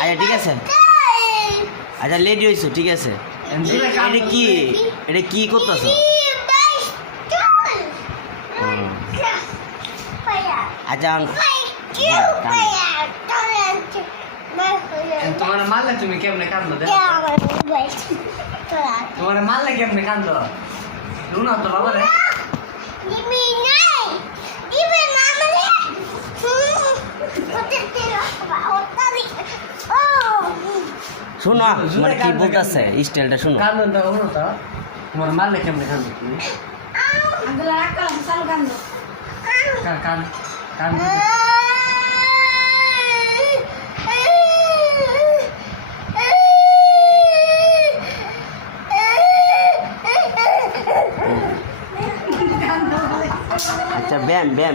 আচ্ছা ঠিক আছে, আচ্ছা লেডি হয়েছো, ঠিক আছে। এটা কি করতেছ? আচ্ছা তোমার মারলে তুমি কেমনে কান্দো? তোমার মারলে কেমনে কান্দো? লুনা তো বাবা রে শোনো মানে কি বলতেছে, স্টাইলটা শোনো। কান্দনটা শোনো তো, তোমার মারলে কেমনে কান্দো তুমি? কান কান আচ্ছা ব্যায়াম ব্যায়াম